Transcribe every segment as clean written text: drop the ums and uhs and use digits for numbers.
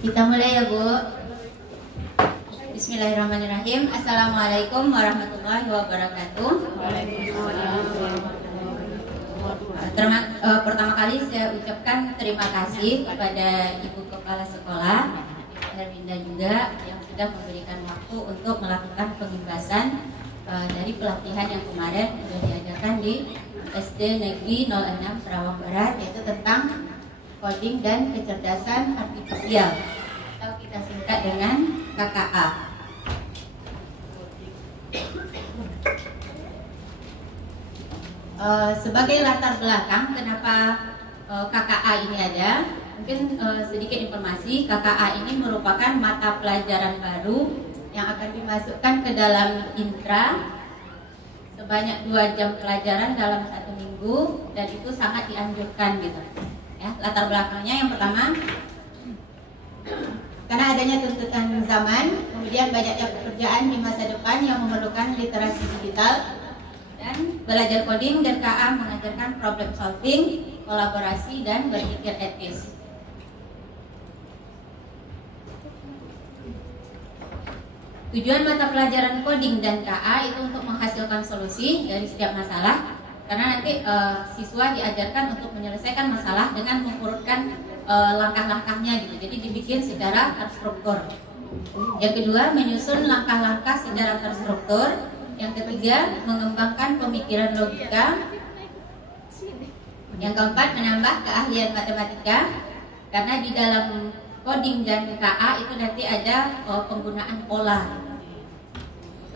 Kita mulai ya Bu. Bismillahirrahmanirrahim. Assalamualaikum warahmatullahi wabarakatuh. Pertama kali saya ucapkan terima kasih kepada Ibu Kepala Sekolah Herwinda juga yang sudah memberikan waktu untuk melakukan pengimbasan dari pelatihan yang kemarin sudah diadakan di SD Negeri 06 Sarawak Barat, yaitu tentang coding dan kecerdasan artifisial atau kita singkat dengan KKA. Sebagai latar belakang kenapa KKA ini ada, mungkin sedikit informasi. KKA ini merupakan mata pelajaran baru yang akan dimasukkan ke dalam intra sebanyak 2 jam pelajaran dalam 1 minggu, dan itu sangat dianjurkan gitu. Ya, latar belakangnya yang pertama, karena adanya tuntutan zaman, kemudian banyaknya pekerjaan di masa depan yang memerlukan literasi digital, dan belajar coding dan KA mengajarkan problem solving, kolaborasi, dan berpikir etis. Tujuan mata pelajaran coding dan KA itu untuk menghasilkan solusi dari setiap masalah, karena nanti siswa diajarkan untuk menyelesaikan masalah dengan mengurutkan langkah-langkahnya gitu. Jadi dibikin secara terstruktur. Yang kedua, menyusun langkah-langkah secara terstruktur. Yang ketiga, mengembangkan pemikiran logika. Yang keempat, menambah keahlian matematika, karena di dalam coding dan KA itu nanti ada penggunaan pola.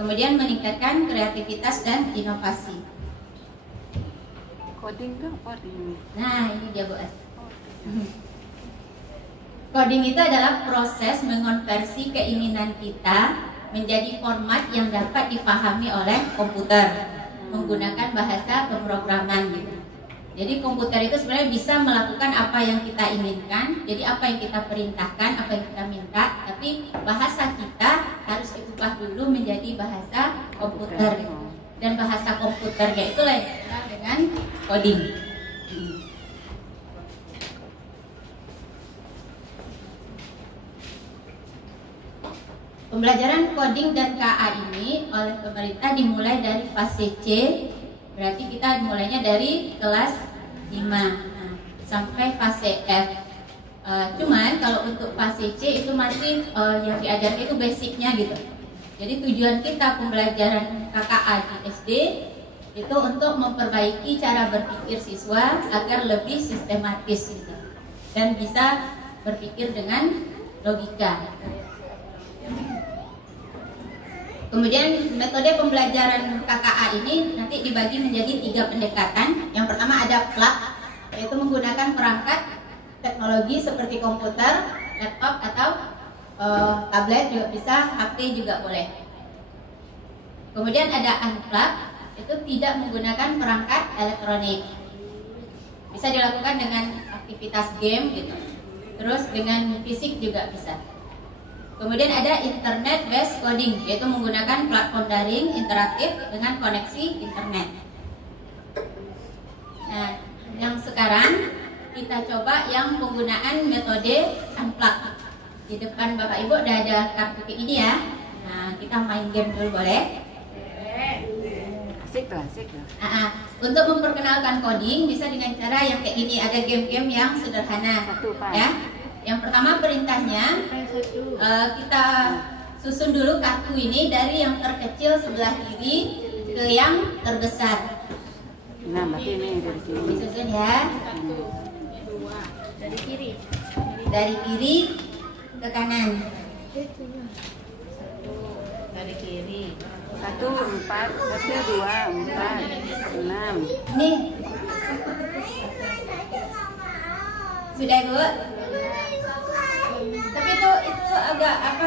Kemudian meningkatkan kreativitas dan inovasi. Coding kan coding. Nah, ini dia Bu As. Coding itu adalah proses mengonversi keinginan kita menjadi format yang dapat dipahami oleh komputer menggunakan bahasa pemrograman gitu. Jadi komputer itu sebenarnya bisa melakukan apa yang kita inginkan. Jadi apa yang kita perintahkan, apa yang kita minta, tapi bahasa kita harus diubah dulu menjadi bahasa komputer. Dan bahasa komputernya itulah yang dikenal dengan coding. Pembelajaran coding dan KA ini oleh pemerintah dimulai dari fase C. Berarti kita mulainya dari kelas 5 sampai fase F. Cuman kalau untuk fase C itu masih yang diajarkan itu basicnya gitu. Jadi tujuan kita pembelajaran KKA di SD itu untuk memperbaiki cara berpikir siswa agar lebih sistematis gitu, dan bisa berpikir dengan logika. Kemudian metode pembelajaran KKA ini nanti dibagi menjadi 3 pendekatan. Yang pertama ada plug, yaitu menggunakan perangkat teknologi seperti komputer, laptop, atau tablet juga bisa, HP juga boleh. Kemudian ada unplug, itu tidak menggunakan perangkat elektronik. Bisa dilakukan dengan aktivitas game gitu. Terus dengan fisik juga bisa. Kemudian ada internet based coding, yaitu menggunakan platform daring interaktif dengan koneksi internet. Nah, yang sekarang kita coba yang penggunaan metode unplug. Di depan Bapak Ibu udah ada kartu kayak ini ya. Nah, kita main game dulu boleh? Asik lah. Untuk memperkenalkan coding bisa dengan cara yang kayak ini, ada game-game yang sederhana. Ya. Yang pertama perintahnya kita susun dulu kartu ini dari yang terkecil sebelah kiri ke yang terbesar. Nah, berarti ini dari sini. Disusun ya. Dari kiri ke kanan. Dari kiri. 1, 4, 1, 2, 4, 6. Nih. Sudah Bu? Tapi itu agak apa?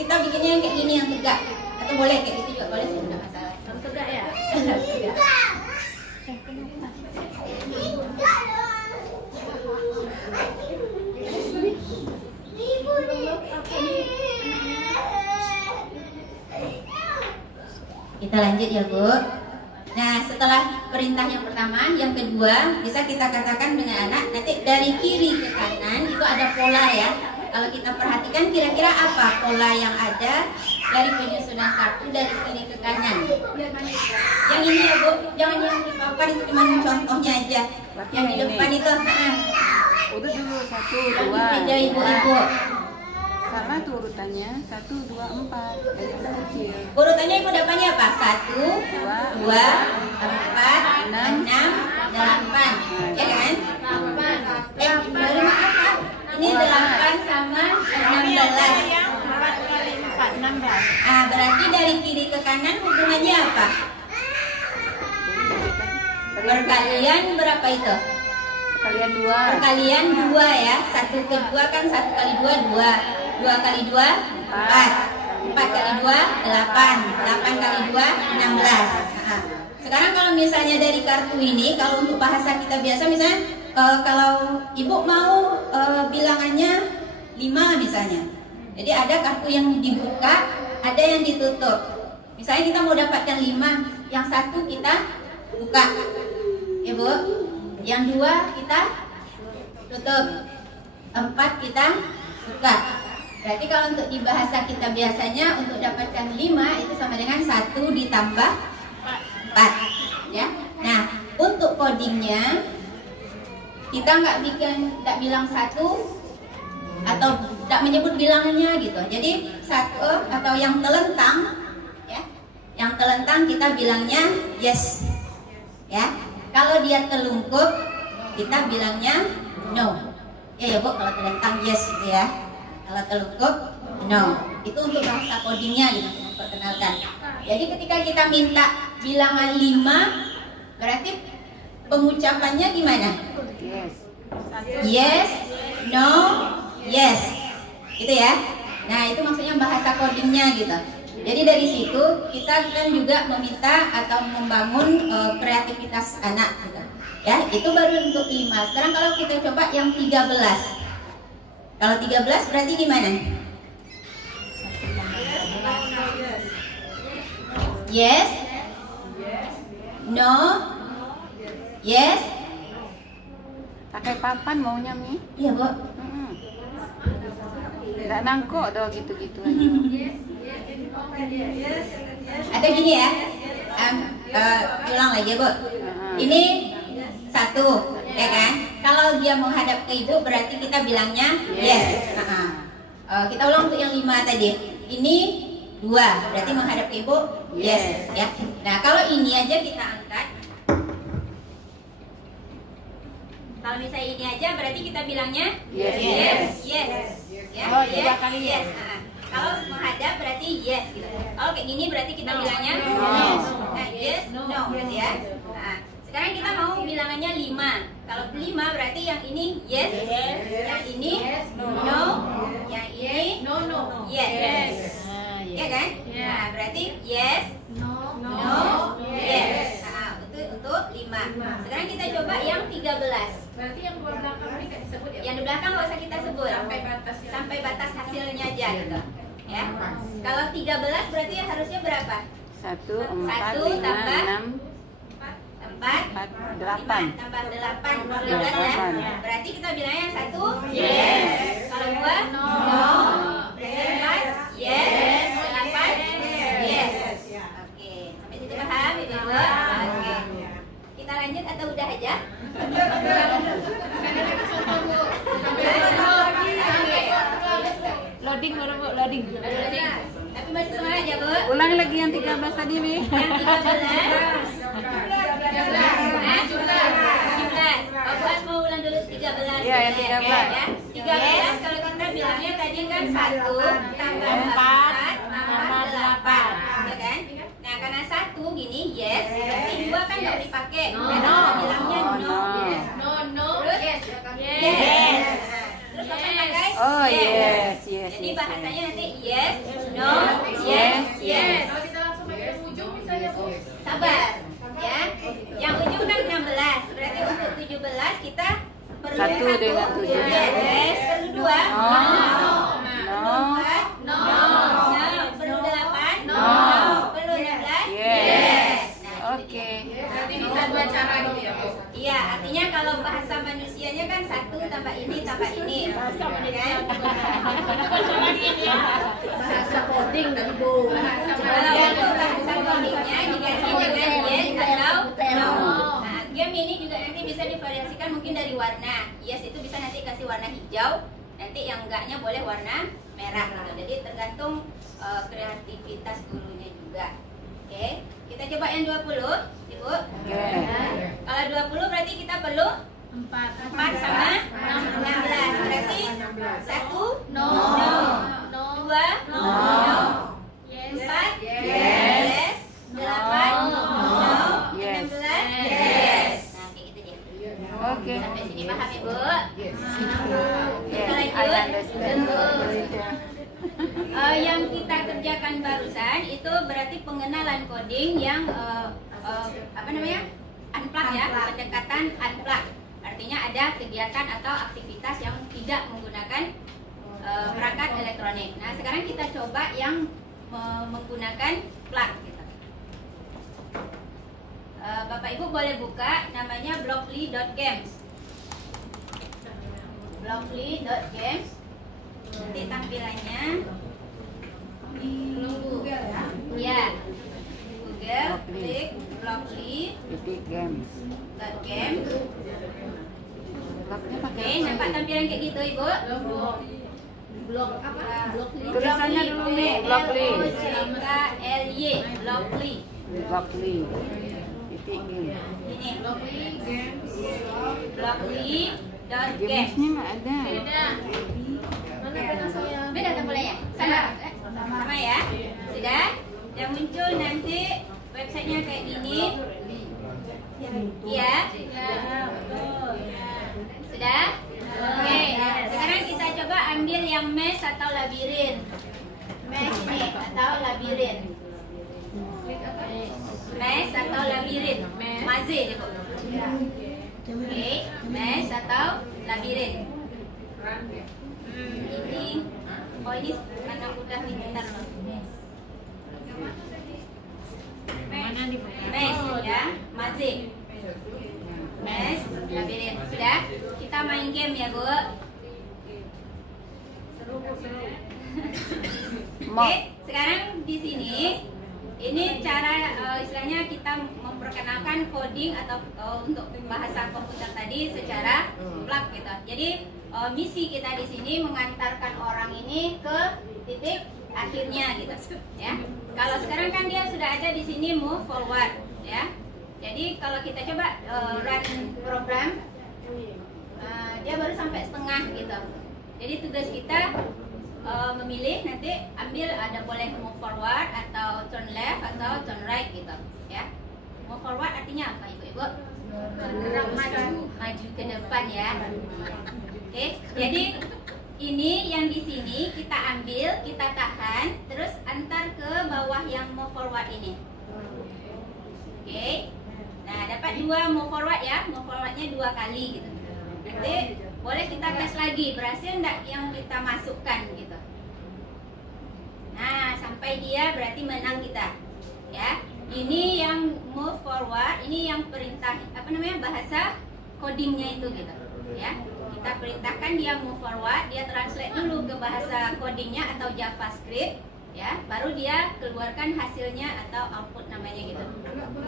Kita bikinnya yang kayak gini yang tegak. Atau boleh kayak gitu juga boleh sih, enggak masalah. Yang tegak ya? Kita lanjut ya Bu. Nah, setelah perintah yang pertama. Yang kedua, bisa kita katakan dengan anak, nanti dari kiri ke kanan itu ada pola ya. Kalau kita perhatikan kira-kira apa pola yang ada dari penyusunan kartu dari kiri ke kanan. Yang ini ya Bu, jangan yang di papan, itu cuma contohnya aja. Yang di depan itu. Udah dulu 1, 2. Meja ibu-ibu. Salah tuh urutannya 1, 2, 4 dari yang kecil. Urutannya ibu dapatnya apa? 1, 2, 4, 6, 8. Ya kan? Baru apa? Ini 8 sama 16. Berarti dari kiri ke kanan hubungannya apa? Perkalian berapa itu? Kalian 2. Perkalian 2 ya. 1 ke 2 kan 1 kali 2, 2. 2 kali 2, 4. 4 kali 2, 8. 8 kali 2, 16. Sekarang kalau misalnya dari kartu ini, kalau untuk bahasa kita biasa misalnya, kalau ibu mau bilangannya 5 misalnya. Jadi ada kartu yang dibuka, ada yang ditutup. Misalnya kita mau dapatkan 5, yang 1 kita buka, ya Bu. Yang 2 kita tutup, 4 kita buka. Berarti kalau untuk di bahasa kita biasanya untuk dapatkan 5 itu sama dengan 1 ditambah 4 ya. Nah, untuk codingnya kita nggak bilang 1 atau tidak menyebut bilangannya gitu. Jadi 1 atau yang telentang ya. Yang telentang kita bilangnya yes. Ya. Kalau dia telungkup kita bilangnya no. Ya Bu, kalau telentang yes gitu ya. Kalau telungkup no. Itu untuk bahasa codingnya gitu, memperkenalkan. Jadi ketika kita minta bilangan 5, berarti pengucapannya gimana? Yes. Yes, no, yes. Gitu ya. Nah, itu maksudnya bahasa codingnya gitu. Jadi dari situ kita kan juga meminta atau membangun kreativitas anak gitu. Ya, itu baru untuk 5. Sekarang kalau kita coba yang 13. Kalau 13 berarti gimana? Yes. No. Yes. Pakai papan maunya Mi? Iya, Bu. Nggak nangkok dong gitu-gitu aja. Atau gini ya, ulang lagi ya Bu. Ini 1, ya kan? Kalau dia menghadap ke ibu berarti kita bilangnya yes. Kita ulang untuk yang 5 tadi. Ini 2, berarti menghadap ke ibu yes. Ya. Nah kalau ini aja kita angkat. Kalau misalnya ini aja berarti kita bilangnya Yes. yes. Ya, Oh, 3 kali yes. Kalau menghadap berarti yes gitu. Kalau kayak gini berarti kita bilangnya yes, no berarti ya. Nah, sekarang kita mau bilangannya 5. Kalau 5 berarti yang ini yes, yang ini no, yang ini no, yes. Ya kan? Nah, berarti yes, no, yes. Nah, itu untuk 5. Sekarang kita coba yang 13. Berarti yang dua belakang ini nggak disebut ya? Yang di belakang nggak usah kita sebut. Sampai batas hasilnya aja gitu. Ya. Kalau 13 berarti ya harusnya berapa? 1, 4, 1 5, tambah 6, 4, 8. tambah 8, 12 ya. Berarti kita bilangnya 1 Yes. Kalau 2 no. Berarti 4 yes. 8 yes. Oke, sampai situ paham Ibu? Oke. Kita lanjut atau udah aja? Loading baru Bu, loading. Tapi masih semangat ya Bu? Ulang lagi yang 13 tadi Mi. Yang 13 Oh, buat mau ulang dulu 13. Iya, yang 13. Ya. 13 kalau kita bilangnya tadi kan 1 tambah 4 tambah 8. Ya kan? Nah, karena 1 gini yes, berarti 2 kan nggak dipakai. Berarti kita bilangnya no. No, Terus? yes. Yes. Terus apa yang pakai? Oh, yes. Jadi bahasanya nanti yes, no, yes. Kalau kita langsung pakai ujung misalnya Bu. Sabar, ya. Yang ujung kan 16. Berarti untuk 17 kita perlu 1 dengan 7. Yes. Perlu 2. No. No. Perlu 8. No. Perlu 16. Yes. Nah, itu Oke. dia. Berarti bisa 2 cara gitu ya Bu? Iya, artinya kalau bahasa manusianya kan satu tambah ini tambah ini. Bahasa manusia. Bahasa coding tadi Bu. Kalau untuk bahasa codingnya diganti dengan yes atau no. Nah, game ini juga nanti bisa divariasikan mungkin dari warna. Yes itu bisa nanti kasih warna hijau, nanti yang enggaknya boleh warna merah gitu. Jadi tergantung kreativitas gurunya juga. Oke, kita coba yang 20, Ibu. Kalau 20 berarti kita perlu 4 sama 16. Berarti 1 No. no, 2 no, 4 yes, 8 no, 16 yes. Nah, kayak gitu dia. Oke. Sampai sini paham Ibu? Kita I lanjut. understand. Yang kita kerjakan barusan itu berarti pengenalan coding yang apa namanya? Unplug ya, pendekatan unplug. Artinya ada kegiatan atau aktivitas yang tidak menggunakan perangkat elektronik. Nah, sekarang kita coba yang menggunakan plug gitu. Bapak Ibu boleh buka namanya blockly.games. Blockly.games. Nanti tampilannya Google ya. ya. Google, klik blockly.games. Games. Blognya pakai Oke, nampak tampilan kayak gitu, Ibu? Blog apa? Blockly. Tulisannya dulu nih, Blockly. Blockly. Blockly. Blockly. Titik game. Ini. Blockly.games. Gamesnya nggak ada. Mana pernah saya? Beda tampilannya? Sama? Sama ya? Sudah? Yang muncul nanti websitenya kayak gini. Iya? Sudah? Oke, sekarang kita coba ambil yang maze atau labirin. Maze nih, atau labirin. Maze atau labirin. Maze deh, Bu. Oke, maze atau labirin. Ini, oh ini karena udah pintar loh. Maze ya, maze. Maze, labirin. Sudah? Kita main game ya, Bu. Oke, sekarang di sini ini cara istilahnya kita memperkenalkan coding atau untuk bahasa komputer tadi secara plug gitu. Jadi misi kita di sini mengantarkan orang ini ke titik akhirnya gitu, ya. Kalau sekarang kan dia sudah ada di sini move forward, ya. Jadi kalau kita coba run program, dia baru sampai setengah gitu. Jadi tugas kita memilih nanti ambil ada boleh move forward atau turn left atau turn right gitu, ya. Move forward artinya apa, Ibu-ibu? Bergerak maju ke depan ya. Oke, jadi ini yang di sini kita ambil, kita tahan, terus antar ke bawah yang move forward ini. Oke. Nah, dapat 2 move forward ya, move forwardnya 2 kali gitu. Nanti boleh kita tes lagi, berhasil enggak yang kita masukkan gitu. Nah, sampai dia berarti menang kita. Ya. Ini yang move forward, ini yang perintah apa namanya? Bahasa codingnya itu gitu. Ya. Kita perintahkan dia move forward, dia translate dulu ke bahasa codingnya atau JavaScript, ya. Baru dia keluarkan hasilnya atau output namanya gitu.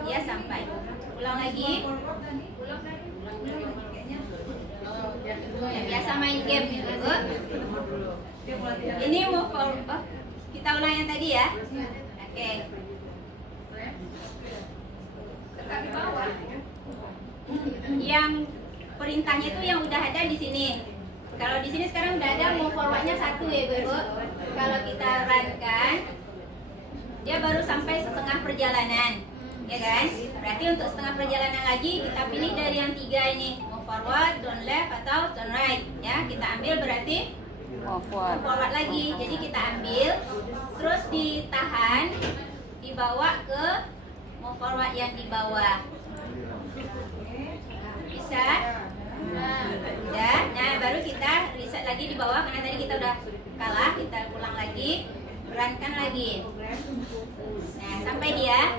Dia sampai. Ulang lagi. Ya, biasa main game gitu, Bu. Ini move forward. Oh, kita ulang yang tadi ya. Oke. Yang perintahnya itu yang udah ada di sini. Kalau di sini sekarang udah ada move forwardnya 1 ya, Bu. Kalau kita run kan, dia baru sampai setengah perjalanan, ya kan? Berarti untuk setengah perjalanan lagi kita pilih dari yang 3 ini, move forward, turn left atau turn right, ya. Kita ambil berarti move forward lagi. Jadi kita ambil, terus ditahan, dibawa ke move forward yang di bawah. Bisa? Udah. Nah, baru kita reset lagi di bawah karena tadi kita udah kalah. Kita ulang lagi, runkan lagi. Nah, sampai dia.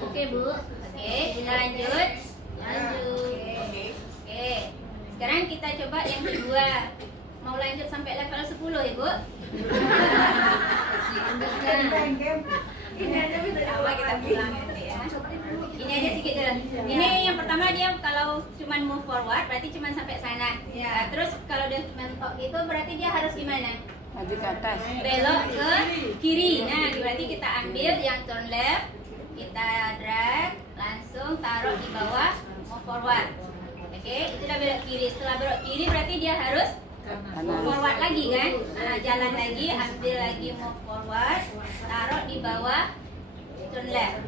Oke, Bu. Oke, kita lanjut. kita coba yang kedua. Mau lanjut sampai level 10 ya, Bu? Ini aja kita pulang nanti ya. Ini aja sedikit dulu. Ini yang pertama dia kalau cuma move forward berarti cuma sampai sana. Nah, terus kalau dia mentok itu berarti dia harus gimana? Maju ke atas. Belok ke kiri. Nah, berarti kita ambil yang turn left, kita drag, langsung taruh di bawah, move forward. Oke, itu udah belok kiri. Setelah belok kiri berarti dia harus move forward lagi kan? Nah, jalan lagi, ambil lagi move forward, taruh di bawah, turn left.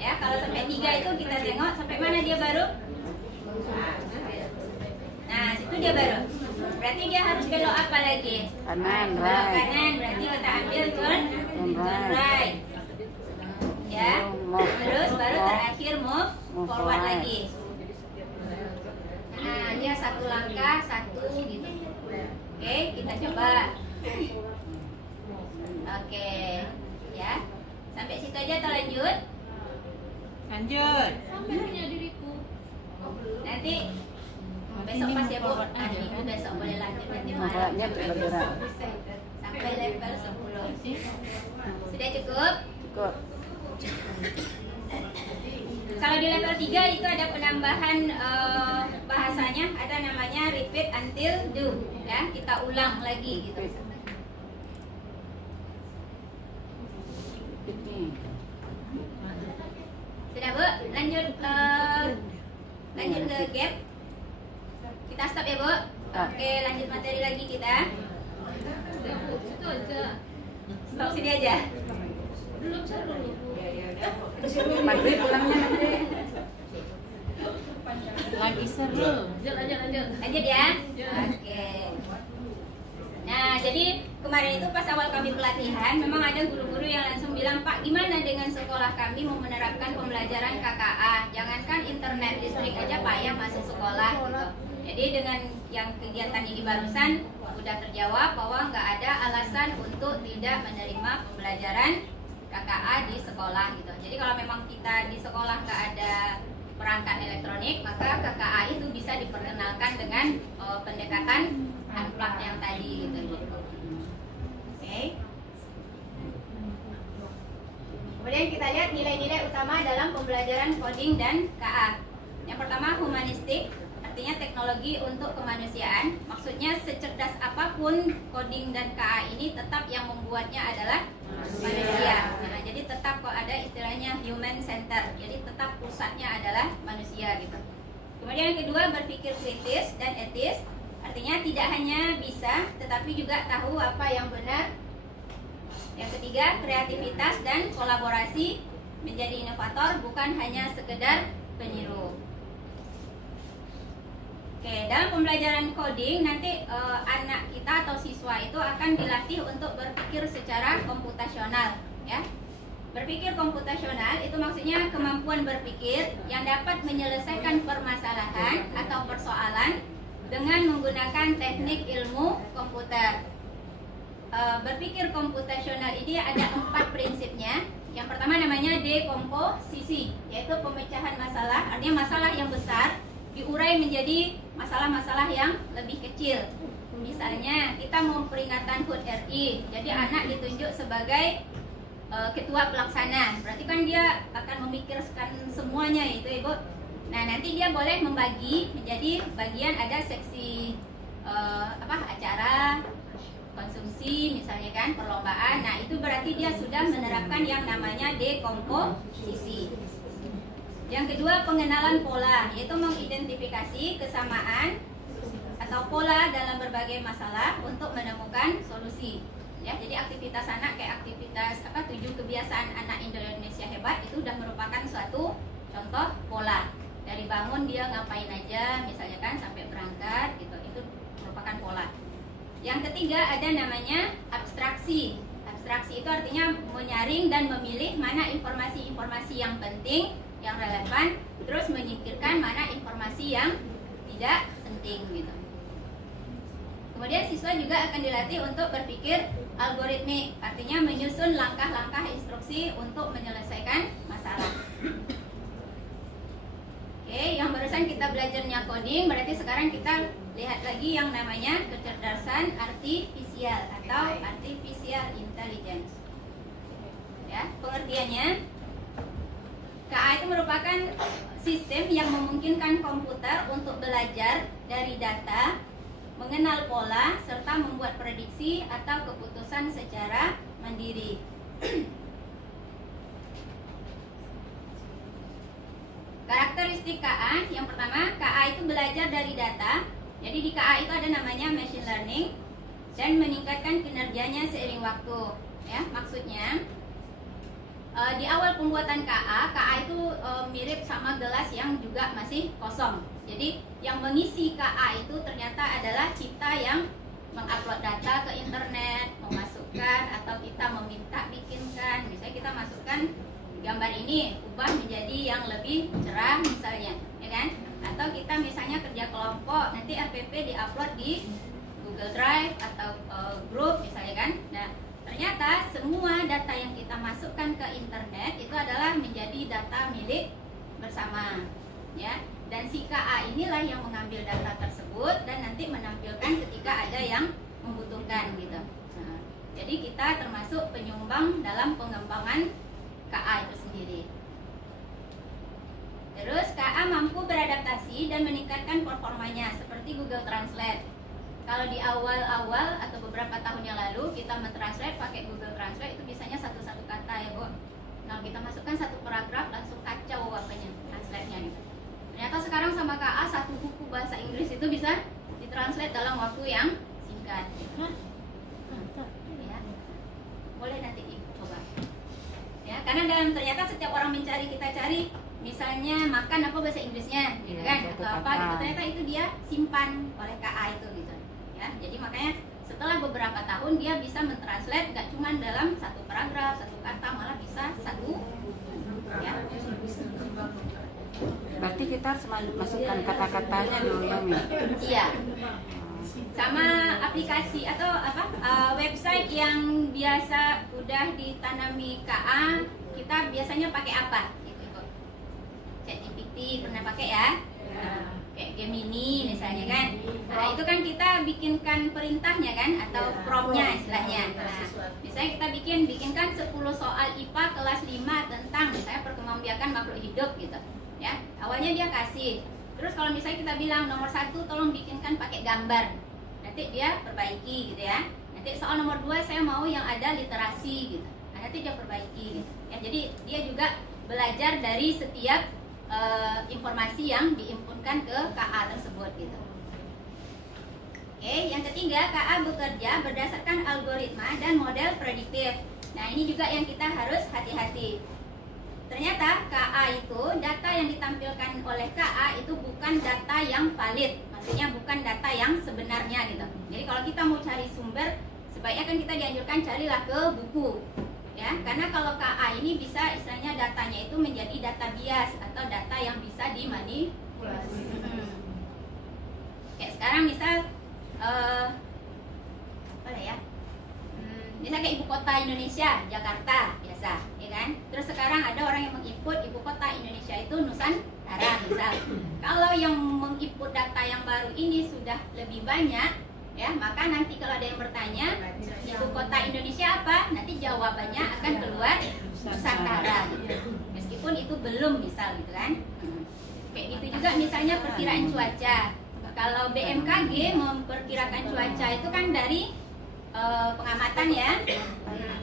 Ya, kalau sampai 3 itu kita tengok sampai mana dia baru. Nah, situ dia baru. Berarti dia harus belok apa lagi? Kanan, Belok right. kanan, berarti kita ambil turn right. Ya, terus baru terakhir move forward lagi. Nah, dia satu langkah, satu gitu. Oke, kita coba. Oke, ya. Sampai situ aja atau lanjut? Lanjut. Sampai punya diriku. Nanti besok pas ya Bu. Nanti Bu besok boleh lanjut nanti malam. Makanya bergerak. Sampai level 10. Sudah cukup? Cukup. Kalau di level 3 itu ada penambahan bahasanya, ada namanya repeat until do, ya, kita ulang lagi gitu. Ini. Sudah Bu, lanjut ke gap. Kita stop ya Bu. Oke, lanjut materi lagi kita. Itu aja. Stop sini aja. Belum seru Bu. Maghrib pulangnya nanti. Lagi seru. Lanjut. Lanjut ya. Oke. Nah, jadi kemarin itu pas awal kami pelatihan, memang ada guru-guru yang langsung bilang, Pak, gimana dengan sekolah kami mau menerapkan pembelajaran KKA? Jangankan internet listrik aja payah masuk sekolah gitu. Jadi dengan yang kegiatan ini barusan udah terjawab bahwa nggak ada alasan untuk tidak menerima pembelajaran KKA di sekolah gitu. Jadi kalau memang kita di sekolah nggak ada perangkat elektronik, maka KKA itu bisa diperkenalkan dengan pendekatan unplugged yang tadi gitu. Oke. Kemudian kita lihat nilai-nilai utama dalam pembelajaran coding dan KA. Yang pertama humanistik, artinya teknologi untuk kemanusiaan. Maksudnya secerdas apapun coding dan KA ini tetap yang membuatnya adalah manusia. Nah, jadi tetap kok ada istilahnya human center. Jadi tetap pusatnya adalah manusia gitu. Kemudian yang kedua berpikir kritis dan etis. Artinya tidak hanya bisa tetapi juga tahu apa yang benar. Yang ketiga kreativitas dan kolaborasi, menjadi inovator bukan hanya sekedar peniru. Oke, dalam pembelajaran coding nanti anak kita atau siswa itu akan dilatih untuk berpikir secara komputasional, ya. Berpikir komputasional itu maksudnya kemampuan berpikir yang dapat menyelesaikan permasalahan atau persoalan dengan menggunakan teknik ilmu komputer. Berpikir komputasional ini ada 4 prinsipnya. Yang pertama namanya dekomposisi, yaitu pemecahan masalah. Artinya masalah yang besar diurai menjadi masalah-masalah yang lebih kecil. Misalnya kita mau peringatan HUT RI, jadi anak ditunjuk sebagai ketua pelaksana. Berarti kan dia akan memikirkan semuanya itu, Ibu. Nah, nanti dia boleh membagi menjadi bagian, ada seksi acara, konsumsi misalnya kan, perlombaan. Nah, itu berarti dia sudah menerapkan yang namanya dekomposisi. Yang kedua pengenalan pola, yaitu mengidentifikasi kesamaan atau pola dalam berbagai masalah untuk menemukan solusi. Ya, jadi aktivitas anak kayak aktivitas 7 kebiasaan anak Indonesia hebat itu sudah merupakan suatu contoh pola. Dari bangun dia ngapain aja misalnya kan sampai berangkat gitu, itu merupakan pola. Yang ketiga ada namanya abstraksi. Abstraksi itu artinya menyaring dan memilih mana informasi-informasi yang penting, yang relevan, terus menyingkirkan mana informasi yang tidak penting gitu. Kemudian siswa juga akan dilatih untuk berpikir algoritmik, artinya menyusun langkah-langkah instruksi untuk menyelesaikan masalah. Oke, yang barusan kita belajarnya coding, berarti sekarang kita lihat lagi yang namanya kecerdasan artifisial atau artificial intelligence. Ya, pengertiannya, KA itu merupakan sistem yang memungkinkan komputer untuk belajar dari data, mengenal pola, serta membuat prediksi atau keputusan secara mandiri. Karakteristik KA, yang pertama, KA itu belajar dari data. Jadi di KA itu ada namanya machine learning dan meningkatkan kinerjanya seiring waktu. Ya, maksudnya di awal pembuatan KA itu mirip sama gelas yang juga masih kosong. Jadi yang mengisi KA itu ternyata adalah kita yang mengupload data ke internet, memasukkan atau kita meminta bikinkan. Misalnya kita masukkan gambar ini, ubah menjadi yang lebih cerah misalnya, ya kan? Atau kita misalnya kerja kelompok, nanti RPP diupload di Google Drive atau grup misalnya kan. Nah, ternyata semua data yang kita masukkan ke internet itu adalah menjadi data milik bersama, ya. Dan si KA inilah yang mengambil data tersebut dan nanti menampilkan ketika ada yang membutuhkan gitu. Nah, jadi kita termasuk penyumbang dalam pengembangan KA itu sendiri. Terus KA mampu beradaptasi dan meningkatkan performanya seperti Google Translate. Kalau di awal-awal atau beberapa tahun yang lalu kita mentranslate pakai Google Translate itu biasanya satu-satu kata ya Bu. Nah kita masukkan satu paragraf langsung kacau apanya translate-nya gitu. Ternyata sekarang sama KA satu buku bahasa Inggris itu bisa ditranslate dalam waktu yang singkat. Ya. Boleh nanti dicoba. Ya, karena ternyata setiap orang mencari, kita cari misalnya makan apa bahasa Inggrisnya gitu kan, atau apa gitu, ternyata itu dia simpan oleh KA itu gitu ya. Jadi makanya setelah beberapa tahun dia bisa mentranslate gak cuma dalam satu paragraf, satu kata, malah bisa satu ya. Berarti kita harus masukkan kata-katanya dulu ya Mi? Iya. Sama aplikasi atau website yang biasa udah ditanami KA, kita biasanya pakai apa? Gitu. ChatGPT pernah pakai ya? Kayak Gemini misalnya kan. Nah, itu kan kita bikinkan perintahnya kan atau promptnya istilahnya. Nah, misalnya kita bikinkan 10 soal IPA kelas 5 tentang misalnya perkembangbiakan makhluk hidup gitu. Ya, awalnya dia kasih. Terus kalau misalnya kita bilang nomor 1 tolong bikinkan pakai gambar. Nanti dia perbaiki gitu ya. Nanti soal nomor 2 saya mau yang ada literasi gitu. Nah, nanti dia perbaiki gitu. Ya, jadi dia juga belajar dari setiap informasi yang diinputkan ke KA tersebut gitu. Oke, yang ketiga, KA bekerja berdasarkan algoritma dan model prediktif. Nah, ini juga yang kita harus hati-hati. Ternyata KA itu, data yang ditampilkan oleh KA itu bukan data yang valid. Maksudnya bukan data yang sebenarnya gitu. Jadi kalau kita mau cari sumber, sebaiknya kan kita dianjurkan carilah ke buku. Ya, karena kalau KA ini bisa istilahnya datanya itu menjadi data bias atau data yang bisa dimanipulasi. Kayak sekarang misal apa ya? Misal kayak ibu kota Indonesia, Jakarta biasa, ya kan? Terus sekarang ada orang yang menginput ibu kota Indonesia itu Nusantara misal. Kalau yang menginput data yang baru ini sudah lebih banyak, ya, maka nanti kalau ada yang bertanya ibu kota Indonesia apa, nanti jawabannya akan keluar Nusantara gitu. Meskipun itu belum misal gitu kan. Kayak gitu juga misalnya perkiraan cuaca. Kalau BMKG memperkirakan cuaca itu kan dari pengamatan ya.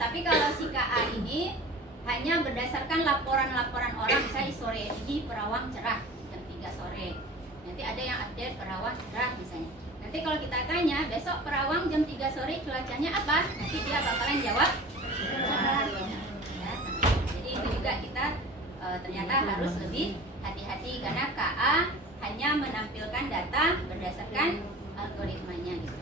Tapi kalau si KA ini hanya berdasarkan laporan-laporan orang, misalnya sore ini Perawang cerah jam 3 sore. Nanti ada yang update Perawang cerah misalnya. Nanti kalau kita tanya besok Perawang jam 3 sore cuacanya apa, nanti dia bakalan jawab cerah. Ya. Jadi itu juga kita ternyata harus lebih hati-hati karena KA hanya menampilkan data berdasarkan algoritmanya gitu.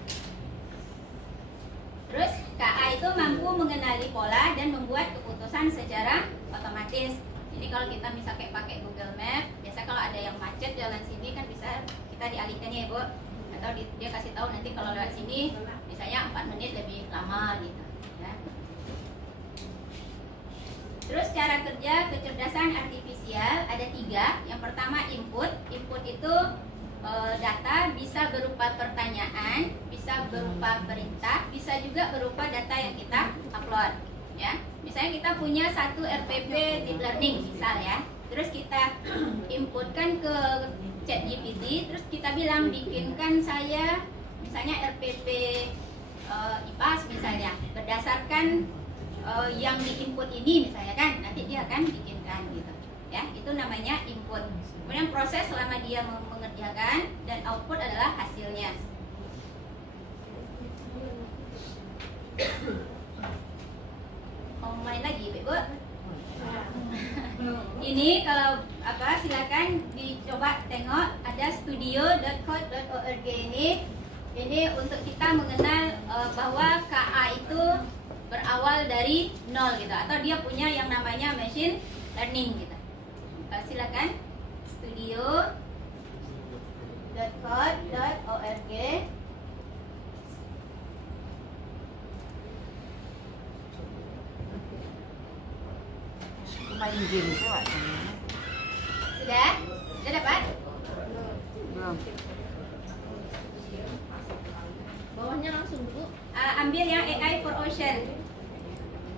Terus KA itu mampu mengenali pola dan membuat keputusan secara otomatis. Jadi kalau kita bisa kayak pakai Google Map, biasa kalau ada yang macet jalan sini kan bisa kita dialihkan ya Bu. Atau dia kasih tahu nanti kalau lewat sini misalnya 4 menit lebih lama gitu ya. Terus cara kerja kecerdasan artifisial ada 3. Yang pertama input. Input itu data bisa berupa pertanyaan, bisa berupa perintah, bisa juga berupa data yang kita upload. Ya, misalnya kita punya satu RPP deep learning misal ya. Terus kita inputkan ke ChatGPT, terus kita bilang bikinkan saya misalnya RPP IPAS misalnya berdasarkan yang diinput ini misalnya kan, nanti dia akan bikinkan gitu ya. Itu namanya input. Kemudian proses selama dia mengerjakan, dan output adalah hasilnya. Mau main lagi Bu? Ini kalau silakan dicoba tengok, ada studio.code.org ini untuk kita mengenal bahwa KA itu berawal dari 0 gitu, atau dia punya yang namanya machine learning gitu. Silakan studio.code.org. Main game itu Sudah dapat? belum. Bawahnya langsung Bu. Ambil yang AI for Ocean.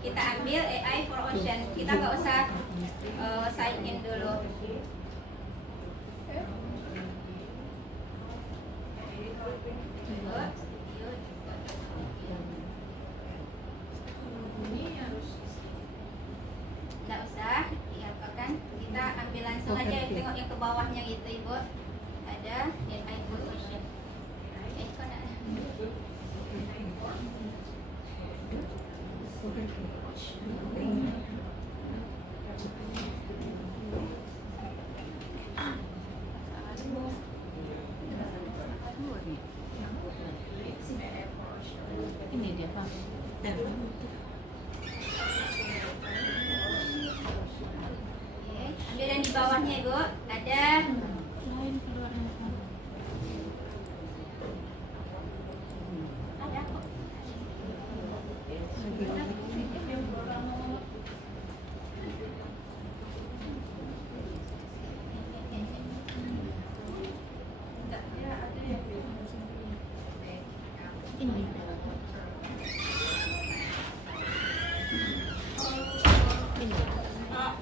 Kita ambil AI for Ocean. Kita nggak usah sign in dulu. Nggak usah diapakan. Kita ambil langsung aja. Tengok yang ke bawahnya gitu Ibu. Ada AI for Ocean. Kau nak? Ini dia Pak. Oke, ambil yang di bawahnya Ibu. Ada kok.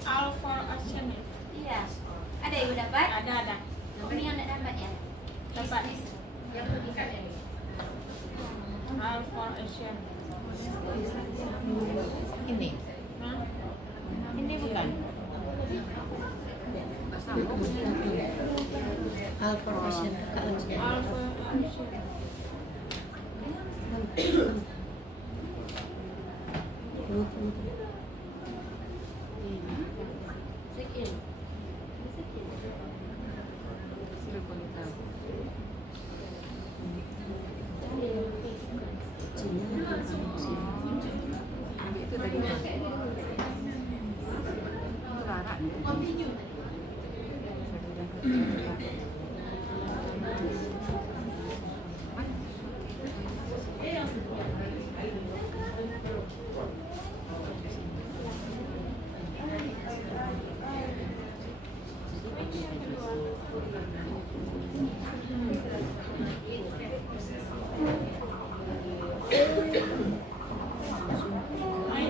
All for Ocean ya? Iya. Ada Ibu dapat? Ada. Ini yang tidak dapat ya? Dapat. Yang ikat ya? All for Ocean. Ini. Hah? Ini bukan. All for Ocean. All for Ocean.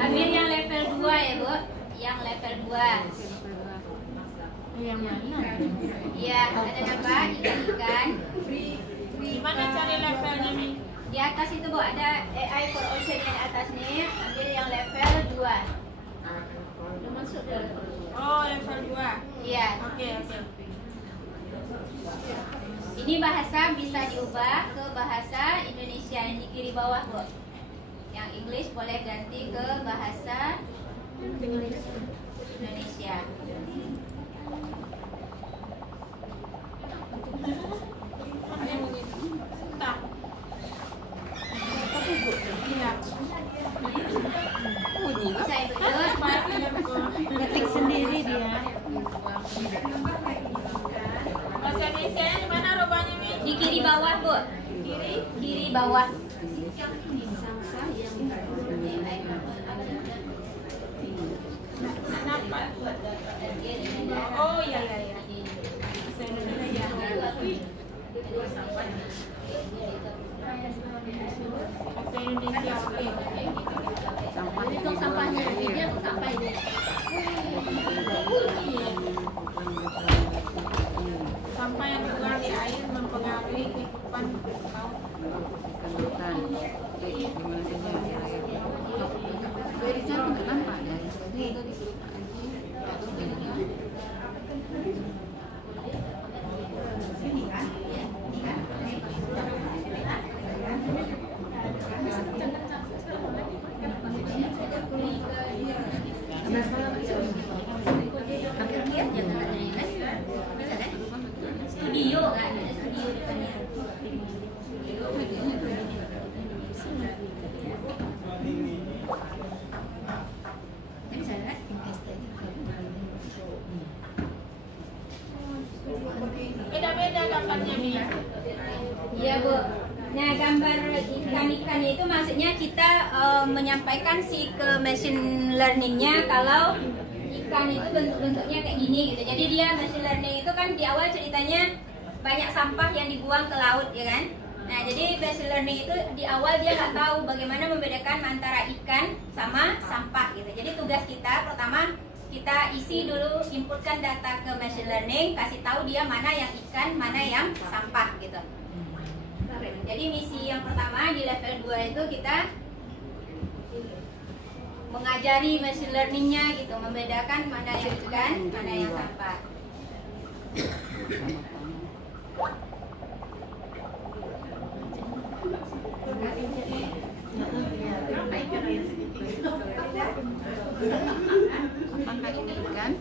Ambil yang level 2 ya Bu. Yang level 2. Yang mana? Iya, ada dapat ikan-ikan. Gimana cari levelnya nih? Di atas itu Bu ada AI for Ocean yang di atas nih. Ambil yang level 2. Udah masuk dia. Oh, level 2. Iya. Oke. Ini bahasa bisa diubah ke bahasa Indonesia yang di kiri bawah Bu. Yang English boleh ganti ke bahasa Indonesia. Entah. Iya. Bisa Ibu Dut. Ngetik sendiri dia. Bahasa Indonesia di mana rupanya Mi? Di kiri bawah Bu. Kiri bawah. Oh iya iya iya. Bahasa Indonesia. Bahasa Indonesia oke. Hitung sampahnya, dia tuh sampah ini. Sampah yang terbuang di air mempengaruhi kehidupan laut. Studio kan, ada studio depannya. Beda-beda gambarnya Mi. Iya Bu. Nah gambar ikan-ikan itu maksudnya kita menyampaikan ke machine learningnya kalau ikan itu bentuk-bentuknya kayak gini gitu. Jadi dia machine learning itu kan di awal ceritanya banyak sampah yang dibuang ke laut ya kan. Nah jadi machine learning itu di awal dia nggak tahu bagaimana membedakan antara ikan sama sampah gitu. Jadi tugas kita pertama kita isi dulu, inputkan data ke machine learning, kasih tahu dia mana yang ikan, mana yang sampah gitu. Jadi misi yang pertama di level 2 itu kita mengajari machine learningnya gitu, membedakan mana yang ikan, mana yang sampah. Apakah ini ikan?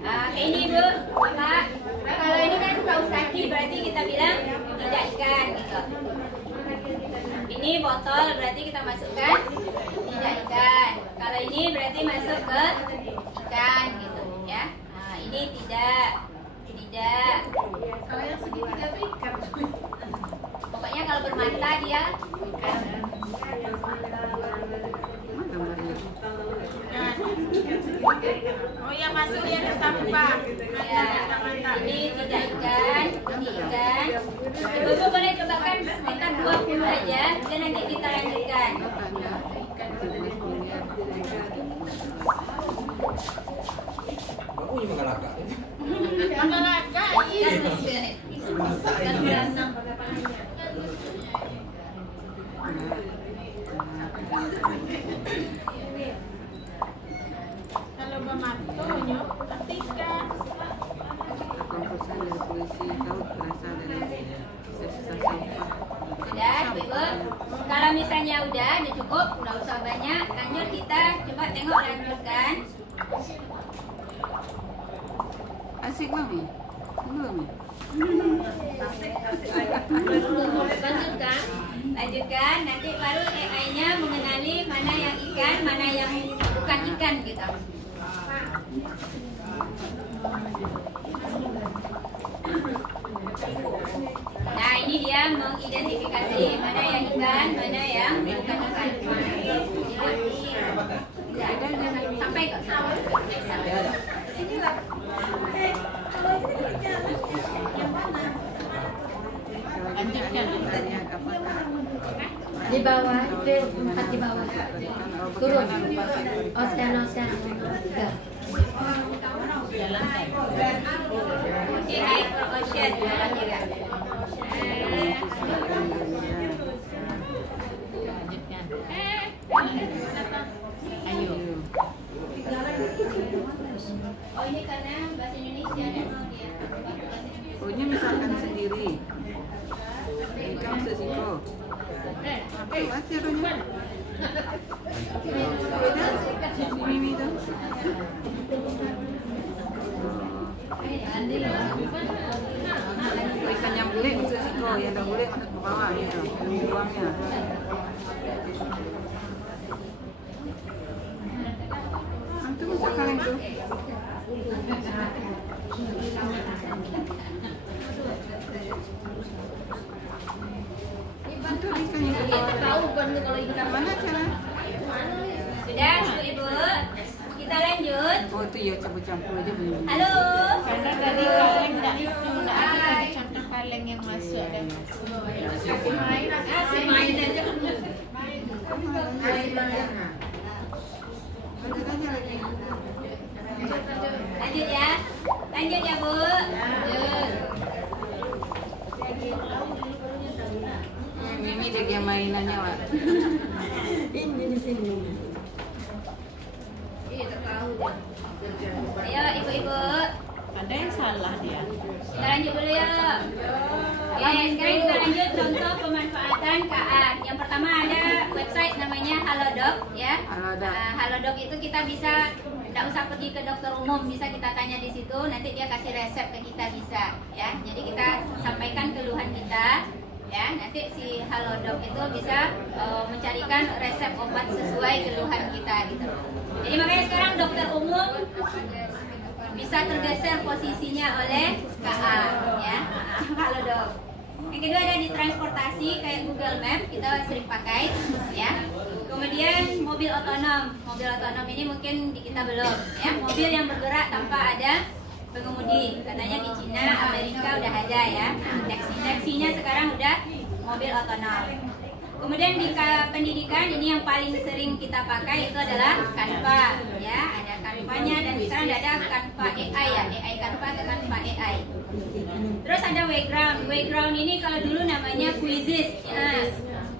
Kayak ini Bu, Pak. Kalau ini kan paus kaki berarti kita bilang tidak ikan gitu. Ini botol berarti kita masukkan tidak ikan. Kalau ini berarti masuk ke ikan gitu ya. Nah, ini tidak. Kalau yang segitiga itu ikan. Pokoknya kalau bermata dia ikan. Oh ya masuk yang ke sampah. Ya, ini tidak ikan, ini ikan. Ibu boleh cobakan sekitar 20 aja, dan nanti kita lanjutkan. Bakunya mengalahkan. Mengalahkan. Ikan berenang. Kalau bermatonya, ikan. Komposan dari polisi laut berasal dari sisa sampah. Sudah, Ibu. Kalau misalnya udah cukup, nggak usah banyak. Lanjut kita coba tengok lanjutkan. Asik lah Mi? Belum Mi? Lanjutkan. Nanti baru AI-nya mengenali mana yang ikan, mana yang bukan ikan gitu. Nah ini dia mengidentifikasi mana yang ikan, mana yang bukan ikan. Sampai kok Lanjutkan. Di bawah itu tempat di bawah. Turun. Ocean. Enggak. AI for ocean namanya kan. Ayo. Oh ini karena bahasa Indonesia memang dia. Oh ini misalkan sendiri. Ikan sesiko. Apa caranya? Si Mimi tuh. Ikan yang guling sesiko, yang udah guling masuk ke bawah gitu. Buangnya. Antum misalkan itu. Itu ikan yang ke bawah. Tahu kan tuh kalau ikan Mana cara? Sudah, Ibu. Kita lanjut. Oh itu ya campur-campur aja belum. Halo. Karena dari kaleng nggak ada tadi contoh kaleng yang masuk dan Main aja. Lanjut ya Bu. Mimi jaga mainannya lah. Ini di sini. Ayo ibu-ibu, ada yang salah dia. kita lanjut dulu ya. Oke, sekarang kita lanjut contoh pemanfaatan KA. Yang pertama ada website namanya Halodoc ya. Halodoc. Halodoc itu kita bisa tidak usah pergi ke dokter umum, bisa kita tanya di situ, nanti dia kasih resep ke kita bisa ya. Jadi kita sampaikan keluhan kita ya, nanti si Halodoc itu bisa mencarikan resep obat sesuai keluhan kita gitu. Jadi makanya sekarang dokter umum bisa tergeser posisinya oleh KA ya. Halodoc. Yang kedua ada di transportasi kayak Google Map, kita sering pakai ya. Kemudian mobil otonom. Mobil otonom ini mungkin di kita belum ya. Mobil yang bergerak tanpa ada pengemudi. Katanya di Cina, Amerika udah ada ya. Nah, taksi-taksinya sekarang udah mobil otonom. Kemudian di pendidikan ini yang paling sering kita pakai itu adalah Canva ya. Ada Canva-nya dan sekarang ada Canva AI ya. AI Canva atau Canva AI. Terus ada Wayground. Wayground ini kalau dulu namanya Quizzes. Nah,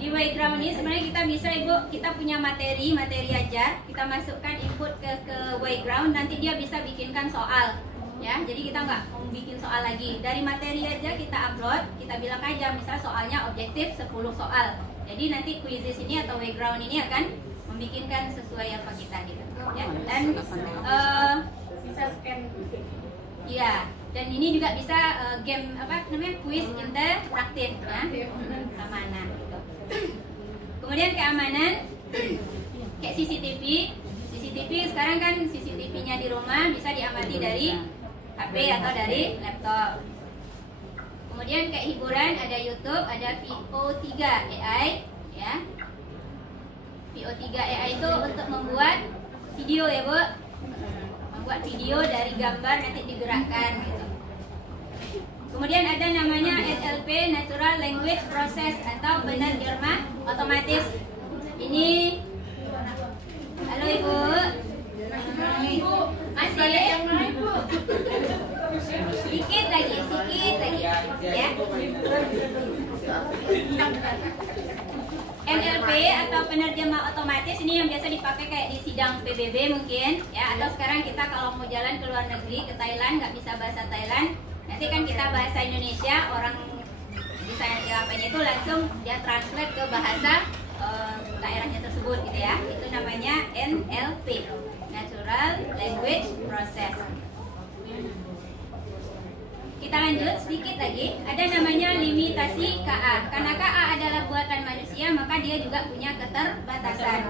di Wayground ini sebenarnya kita bisa kita punya materi ajar, kita masukkan input ke Wayground, nanti dia bisa bikinkan soal ya. Jadi kita nggak mau bikin soal lagi, dari materi aja kita upload, kita bilang aja misal soalnya objektif 10 soal. Jadi nanti Quizzes ini atau Wayground ini akan membikinkan sesuai apa kita gitu ya. Dan bisa scan iya. Dan ini juga bisa game apa namanya quiz interaktif ya, keamanan gitu. Kemudian keamanan kayak CCTV sekarang kan CCTV-nya di rumah bisa diamati dari HP atau dari laptop. Kemudian kayak hiburan ada YouTube, ada VO3 AI ya. VO3 AI itu untuk membuat video ya Bu. Membuat video dari gambar nanti digerakkan gitu. Kemudian ada namanya NLP, Natural Language Process atau penerjemah otomatis. Ini halo Ibu. Masih sedikit lagi ya. NLP atau penerjemah otomatis ini yang biasa dipakai kayak di sidang PBB mungkin ya, atau sekarang kita kalau mau jalan ke luar negeri ke Thailand nggak bisa bahasa Thailand, nanti kan kita bahasa Indonesia, orang bisa apanya itu langsung dia translate ke bahasa daerahnya tersebut gitu ya. Itu namanya NLP, Natural Language Process. Kita lanjut sedikit lagi. Ada namanya limitasi KA. Karena KA adalah buatan manusia, maka dia juga punya keterbatasan.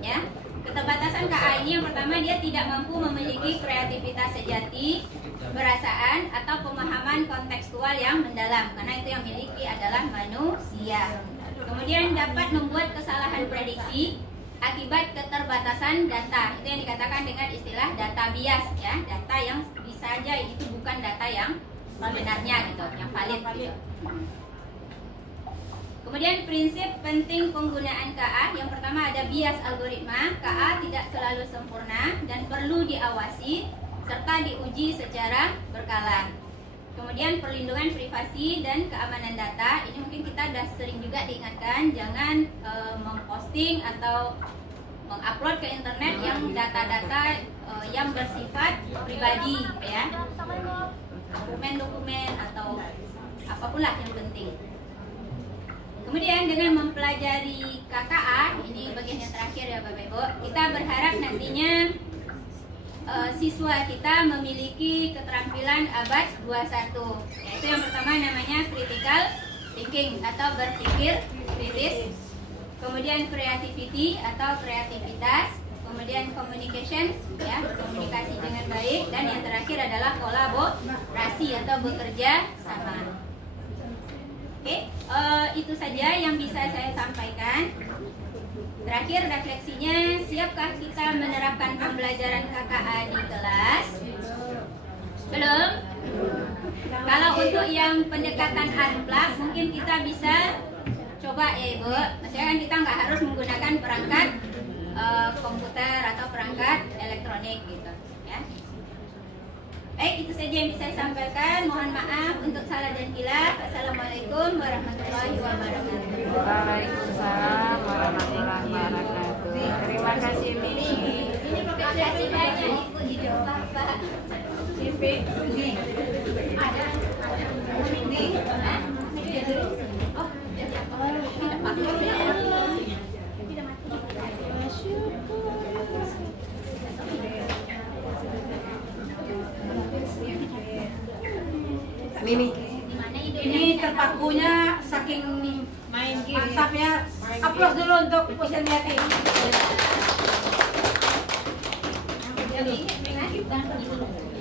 Ya, keterbatasan KA ini yang pertama, dia tidak mampu memiliki kreativitas sejati, perasaan atau pemahaman kontekstual yang mendalam. Karena itu yang miliki adalah manusia. Kemudian dapat membuat kesalahan prediksi akibat keterbatasan data. Itu yang dikatakan dengan istilah data bias ya. Data yang bisa aja itu bukan data yang sebenarnya gitu, yang valid. Kemudian prinsip penting penggunaan KA, yang pertama ada bias algoritma. KA tidak selalu sempurna dan perlu diawasi serta diuji secara berkala. Kemudian perlindungan privasi dan keamanan data, ini mungkin kita sudah sering juga diingatkan, jangan memposting atau mengupload ke internet yang data-data yang bersifat pribadi ya, dokumen-dokumen atau apapun lah yang penting. Kemudian dengan mempelajari KKA, ini bagian yang terakhir ya Bapak Ibu, kita berharap nantinya siswa kita memiliki keterampilan abad 21, yaitu yang pertama namanya critical thinking atau berpikir kritis, kemudian creativity atau kreativitas, kemudian communication ya, komunikasi dengan baik, dan yang terakhir adalah kolaborasi atau bekerja sama. Oke, itu saja yang bisa saya sampaikan. Terakhir refleksinya, siapkah kita menerapkan pembelajaran KKA di kelas? Belum? Kalau untuk yang pendekatan unplug, mungkin kita bisa coba ya Ibu. Maksudnya kan kita nggak harus menggunakan perangkat komputer atau perangkat elektronik gitu ya. Baik, itu saja yang bisa saya sampaikan. Mohon maaf untuk salah dan hilaf. Assalamualaikum warahmatullahi wabarakatuh. Waalaikumsalam warahmatullahi wabarakatuh. Terima kasih Mimi. Terima kasih banyak Ibu, Ibu Bapak. Ada. Oh, tidak pakai. Mimi, Dimana ide ini terpakunya saking Main game. mantapnya. Aplaus dulu untuk Pusat Yati. Jadi, bukan